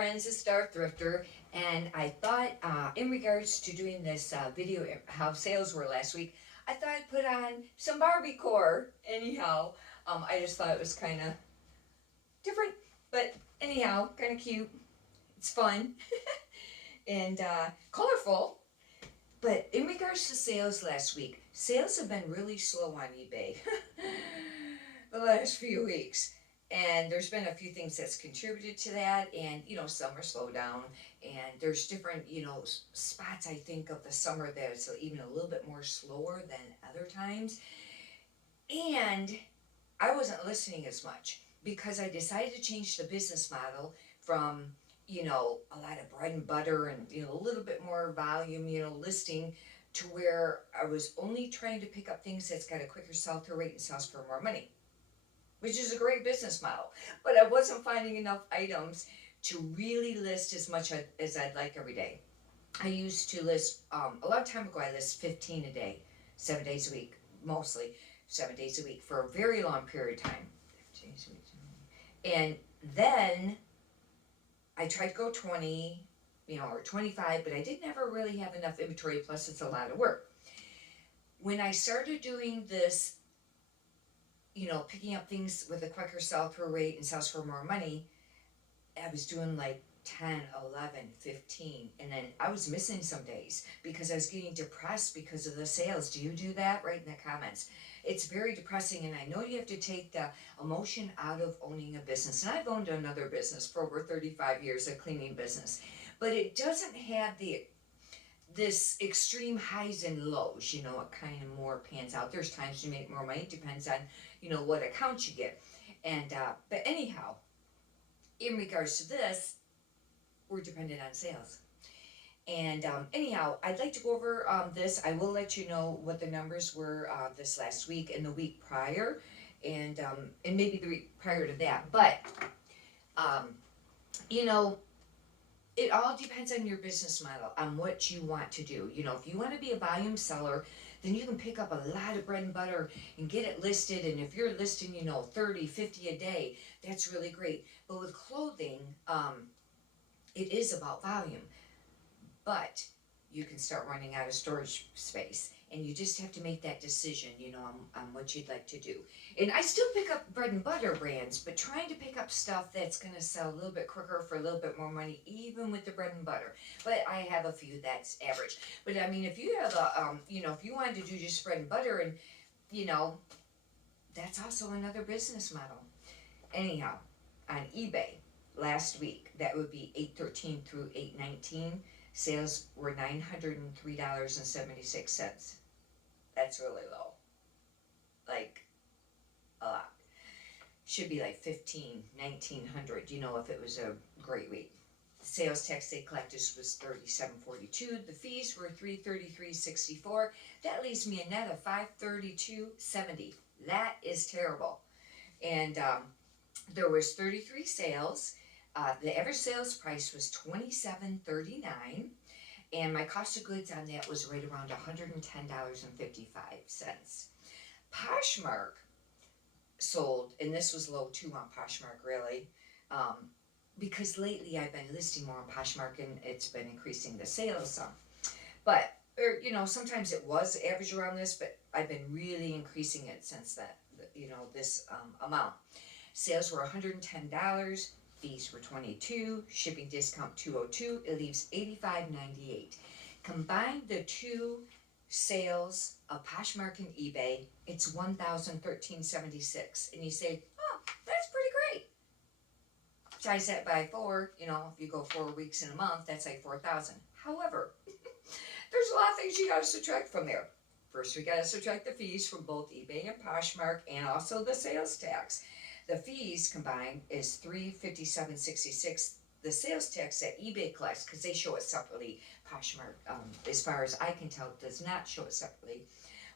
friends, a Star Thrifter, and I thought, in regards to doing this video, how sales were last week, I thought I'd put on some Barbiecore. Anyhow, I just thought it was kind of different, but anyhow, kind of cute. It's fun and colorful. But in regards to sales last week, sales have been really slow on eBay the last few weeks. And there's been a few things that's contributed to that, and summer slowed down, and there's different spots I think of the summer that's even a little bit more slower than other times. And I wasn't listening as much because I decided to change the business model from a lot of bread and butter and a little bit more volume, listing, to where I was only trying to pick up things that's got a quicker sell through rate and sells for more money, which is a great business model. But I wasn't finding enough items to really list as much as I'd like every day. I used to list, a long time ago, I list 15 a day, 7 days a week, mostly 7 days a week for a very long period of time. 15 days a week. And then I tried to go 20, or 25, but I didn't ever really have enough inventory, plus it's a lot of work. When I started doing this, picking up things with a quicker sell-through rate and sells for more money, I was doing like 10, 11, 15, and then I was missing some days because I was getting depressed because of the sales. Do you do that? Write in the comments. It's very depressing, and I know you have to take the emotion out of owning a business. And I've owned another business for over 35 years, a cleaning business, but it doesn't have this extreme highs and lows. It kind of more pans out. There's times you make more money. It depends on what account you get. And but anyhow, in regards to this, we're dependent on sales. And anyhow, I'd like to go over this. I will let you know what the numbers were this last week and the week prior, and maybe the week prior to that. But um, it all depends on your business model, on what you want to do. If you want to be a volume seller, then you can pick up a lot of bread and butter and get it listed. And if you're listing, 30, 50 a day, that's really great. But with clothing, it is about volume. But you can start running out of storage space, and you just have to make that decision, on what you'd like to do. And I still pick up bread and butter brands, but trying to pick up stuff that's going to sell a little bit quicker for a little bit more money, even with the bread and butter. But I have a few that's average. But I mean, if you have if you wanted to do just bread and butter, and that's also another business model. Anyhow, on eBay last week, that would be 8/13 through 8/19. Sales were $903.76. That's really low. Like, a lot. Should be like 1900, if it was a great week. Sales tax they collected was $37.42. The fees were $333.64. That leaves me a net of $532.70. That is terrible. And there was 33 sales. The average sales price was $27.39, and my cost of goods on that was right around $110.55. Poshmark sold, and this was low too on Poshmark, really, because lately I've been listing more on Poshmark, and it's been increasing the sales some. But sometimes it was average around this, but I've been really increasing it since that, this amount. Sales were $110. Fees were $22, shipping discount $202. It leaves $85.98. Combine the two sales of Poshmark and eBay, it's $1,013.76. And you say, oh, that's pretty great. Times that by 4, if you go 4 weeks in a month, that's like 4,000. However, there's a lot of things you got to subtract from there. First, we got to subtract the fees from both eBay and Poshmark, and also the sales tax. The fees combined is $357.66. The sales tax that eBay collects, because they show it separately, Poshmark, as far as I can tell, does not show it separately,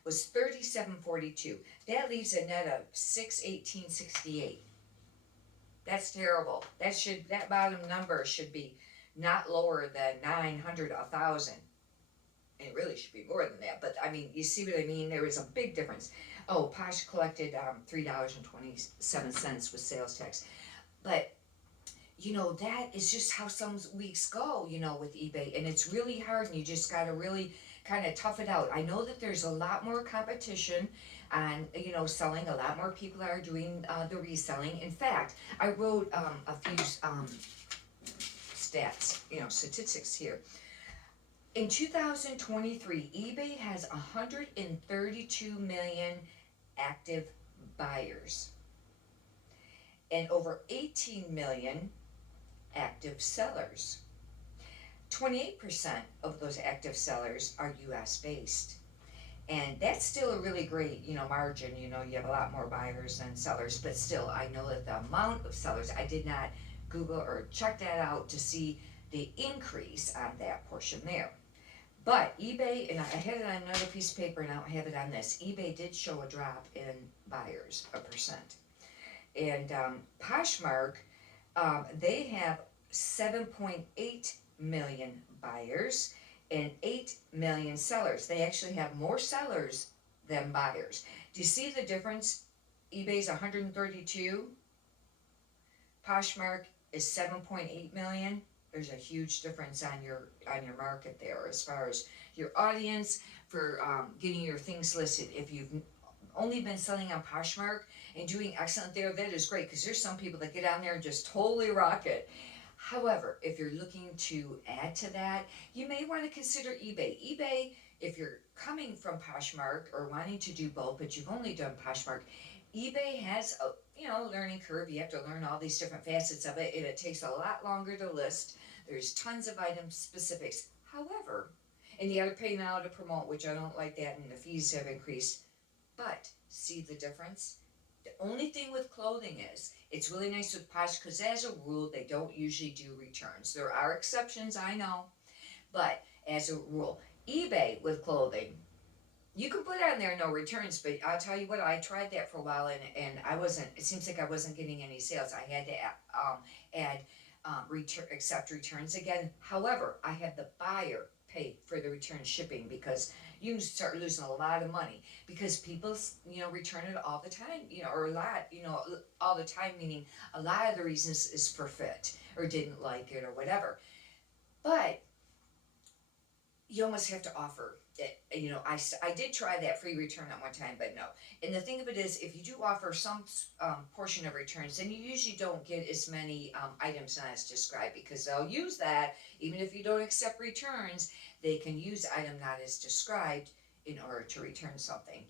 was $37.42. That leaves a net of $618.68. That's terrible. That bottom number should be not lower than 900, 1,000. And it really should be more than that. But I mean, you see what I mean? There is a big difference. Oh, Posh collected $3.27 with sales tax. But that is just how some weeks go, with eBay. And it's really hard, and you just got to really kind of tough it out. I know that there's a lot more competition and, selling. A lot more people are doing the reselling. In fact, I wrote a few statistics here. In 2023, eBay has 132 million active buyers and over 18 million active sellers. 28% of those active sellers are US based. And that's still a really great, margin. You have a lot more buyers than sellers, but still, I know that the amount of sellers, I did not Google or check that out to see the increase on that portion there. But eBay, and I had it on another piece of paper and I don't have it on this, eBay did show a drop in buyers, a percent. And Poshmark, they have 7.8 million buyers and 8 million sellers. They actually have more sellers than buyers. Do you see the difference? eBay's 132, Poshmark is 7.8 million. There's a huge difference on your market there as far as your audience for getting your things listed. If you've only been selling on Poshmark and doing excellent there, that is great, because there's some people that get on there and just totally rock it. However, if you're looking to add to that, you may want to consider eBay. eBay, if you're coming from Poshmark or wanting to do both, but you've only done Poshmark, eBay has a learning curve. You have to learn all these different facets of it, and it takes a lot longer to list. There's tons of item specifics. However, and you got to pay now to promote, which I don't like that, and the fees have increased. But see the difference? The only thing with clothing is, it's really nice with Posh, because as a rule, they don't usually do returns. There are exceptions, I know, but as a rule, eBay with clothing, you can put on there no returns, but I'll tell you what, I tried that for a while, and it seems like I wasn't getting any sales. I had to add accept returns again. However, I had the buyer pay for the return shipping, because you can start losing a lot of money, because people return it all the time, or a lot, all the time, meaning a lot of the reasons is for fit or didn't like it or whatever. But you almost have to offer it. I did try that free return at one time, but no. And the thing of it is, if you do offer some portion of returns, then you usually don't get as many items as described, because they'll use that. Even if you don't accept returns, they can use item not as described in order to return something,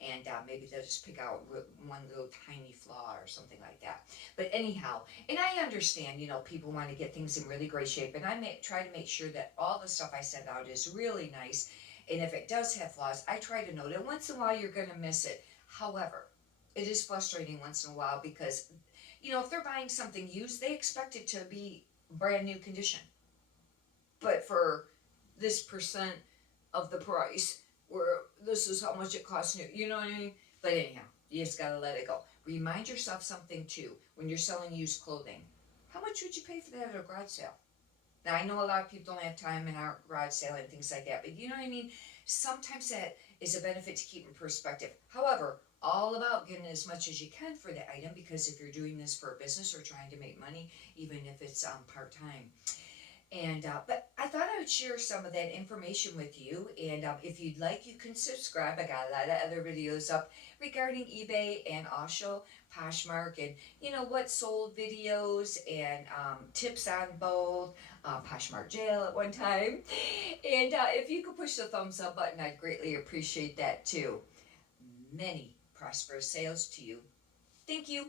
and maybe they'll just pick out one little tiny flaw or something like that. But anyhow, and I understand, people want to get things in really great shape, and I try to make sure that all the stuff I send out is really nice, and if it does have flaws, I try to note it. Once in a while, you're going to miss it. However, it is frustrating once in a while, because, if they're buying something used, they expect it to be brand new condition. But for this percent of the price, where this is how much it costs new, you know what I mean? But anyhow, you just gotta let it go. Remind yourself something too, when you're selling used clothing. How much would you pay for that at a garage sale? Now, I know a lot of people don't have time in our garage sale and things like that, but you know what I mean? Sometimes that is a benefit to keep in perspective. However, all about getting as much as you can for the item, because if you're doing this for a business or trying to make money, even if it's part-time. And but I thought I would share some of that information with you, and if you'd like, you can subscribe. I got a lot of other videos up regarding eBay and also Poshmark, and what sold videos, and tips on both. Poshmark jail at one time, and if you could push the thumbs up button, I'd greatly appreciate that too. Many prosperous sales to you. Thank you.